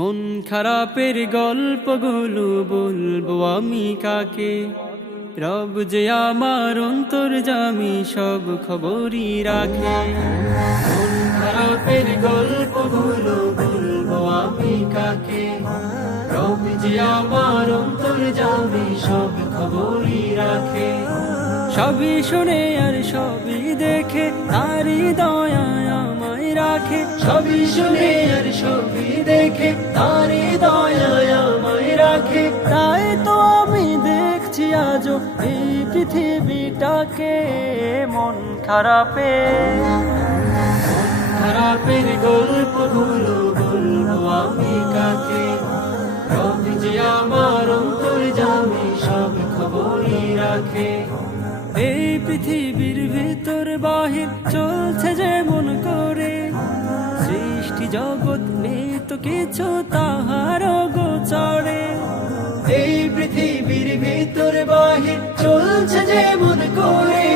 মন খারাপের গল্পগুলো বলব আমি কাকে? রব যে আমার অন্তর জামি সব খবরই রাখে। মন খারাপের গল্পগুলো বলব আমি কাকে? রব যে আমার অন্তর জামি সব খবরই রাখে। সবই শুনে আর সবই দেখে তারি দয়া আমায় রাখে। সবই শুনে আর তাই তো আমি দেখছি আজ এই পৃথিবীটাকে মন খারাপে। খারাপের গল্পগুলো বলব আমি কাকে? রবি যে আমার অন্তর জামি সব খবরই রাখে। এই পৃথিবীর ভিতর বাহির চলছে যেমন করে। সৃষ্টি জগৎ নেই তো কিছু তাহার গোচরে ভিতর বাহির চলছে যেমন করে।